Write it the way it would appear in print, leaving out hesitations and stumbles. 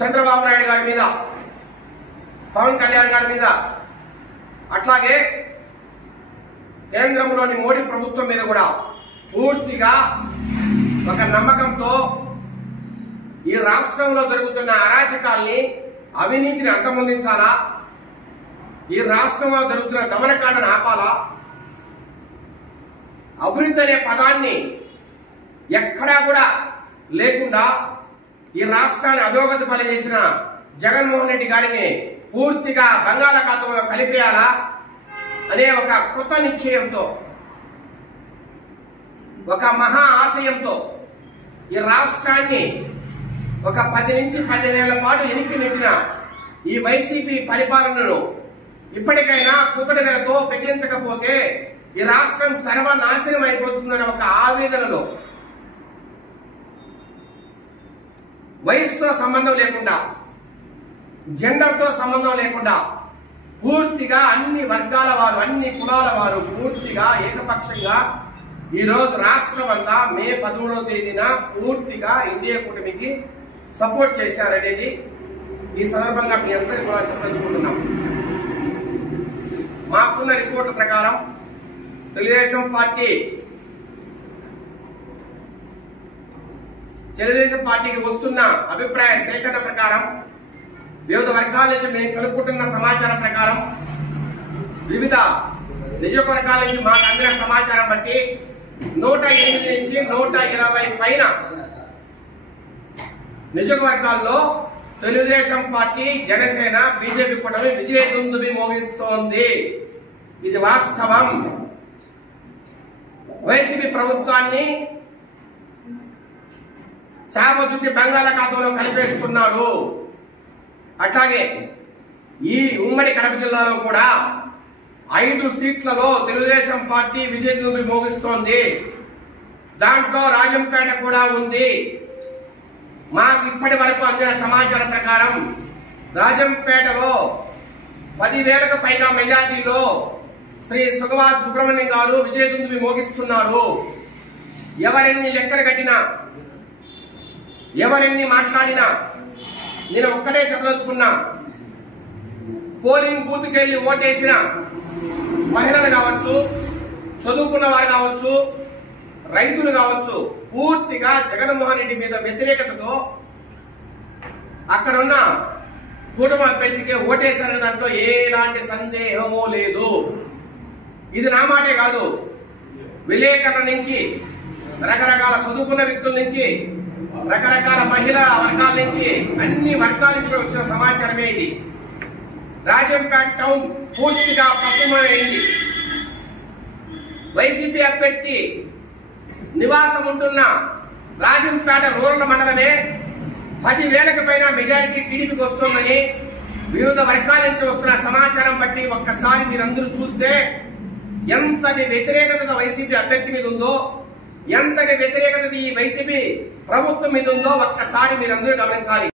చంద్రబాబు నాయుడు గారి మీద, పవన్ కళ్యాణ్ గారి మీద, అట్లాగే కేంద్రంలోని మోడీ ప్రభుత్వం మీద కూడా పూర్తిగా ఒక నమ్మకంతో ఈ రాష్ట్రంలో జరుగుతున్న అరాచకాల్ని, అవినీతిని అంతమొందించాలా, ఈ రాష్ట్రంలో జరుగుతున్న దమనకాండను ఆపాలా, అభివృద్ధి అనే పదాన్ని ఎక్కడా కూడా లేకుండా ఈ రాష్ట్రాన్ని అధోగతి పాలు చేసిన జగన్మోహన్ రెడ్డి గారిని పూర్తిగా బంగాళాఖాతంలో కలిపేయాలా అనే ఒక కృత నిశ్చయంతో, ఒక మహా ఆశయంతో ఈ రాష్ట్రాన్ని ఒక 10 నుంచి 15 ఏళ్ల పాటు ఎనికి నెట్టిన ఈ వైసీపీ పరిపాలనను ఇప్పటికైనా కుక్కడితో పెకిలించకపోతే ఈ రాష్ట్రం సర్వనాశనం అయిపోతుందనే ఒక ఆవేదనలో, వయసుతో సంబంధం లేకుండా, జెండర్తో సంబంధం లేకుండా పూర్తిగా అన్ని వర్గాల వారు, అన్ని కులాల వారు పూర్తిగా ఏకపక్షంగా ఈరోజు రాష్ట్రం అంతా మే 13వ తేదీన పూర్తిగా ఎన్డీఏ కూటమికి సపోర్ట్ చేశారనేది ఈ సందర్భంగా మీ అందరికీ కూడా చెప్పదలుచుకుంటున్నాం. మాకున్న రిపోర్టు ప్రకారం తెలుగుదేశం పార్టీకి వస్తున్న అభిప్రాయ సేకరణ ప్రకారం, వివిధ వర్గాల నుంచి మేము కలుపుకుంటున్న సమాచారం ప్రకారం, వివిధ నియోజకవర్గాల నుంచి మాకు అందిన సమాచారం బట్టి 108 నుంచి 120 పైన నియోజకవర్గాల్లో తెలుగుదేశం పార్టీ, జనసేన, బీజేపీ కూటమి విజయదుందుబి మోగిస్తోంది. ఇది వాస్తవం. వైసీపీ ప్రభుత్వాన్ని చాప చుట్టి బంగాళాఖాతంలో కలిపేస్తున్నారు. అట్లాగే ఈ ఉమ్మడి కడప జిల్లాలో కూడా 5 సీట్లలో తెలుగుదేశం పార్టీ విజయదుందుబి మోగిస్తోంది. దాంట్లో రాజంపేట కూడా ఉంది. మాకు ఇప్పటి వరకు అందిన సమాచారం ప్రకారం రాజంపేటలో 10,000కు పైగా మెజార్టీలో శ్రీ సుగవాస సుబ్రహ్మణ్యం గారు విజయదుందుబి మోగిస్తున్నారు. ఎవరెన్ని లెక్కలు కట్టినా, ఎవరెన్ని మాట్లాడినా నేను ఒక్కటే చెప్పదలుచుకున్నా, పోలింగ్ బూత్కి వెళ్లి ఓటేసిన మహిళలు కావచ్చు, చదువుకున్న వారు కావచ్చు, రైతులు కావచ్చు, పూర్తిగా జగన్మోహన్ రెడ్డి మీద వ్యతిరేకతతో అక్కడున్న కుటుంబ అభ్యర్థికి ఓటేశారనే దాంట్లో ఎలాంటి సందేహమూ లేదు. ఇది నా మాటే కాదు, విలేకరుల నుంచి, రకరకాల చదువుకున్న వ్యక్తుల నుంచి, రకరకాల మహిళా వర్గాల నుంచి, అన్ని వర్గాల నుంచి వచ్చిన సమాచారమే ఇది. రాజంపేట టౌన్ పూర్తిగా పసుమైంది. వైసీపీ అభ్యర్థి నివాసం ఉంటున్న రాజంపేట రూరల్ మండలమే 10,000కు పైన మెజారిటీ టీడీపీకి వస్తుందని వివిధ వర్గాల నుంచి వస్తున్న సమాచారం బట్టి ఒక్కసారి మీరందరూ చూస్తే ఎంతటి వ్యతిరేకత వైసీపీ అభ్యర్థి మీద ఉందో, ఎంతటి వ్యతిరేకత ఈ వైసీపీ ప్రభుత్వం మీద ఉందో ఒక్కసారి మీరందరూ గమనించాలి.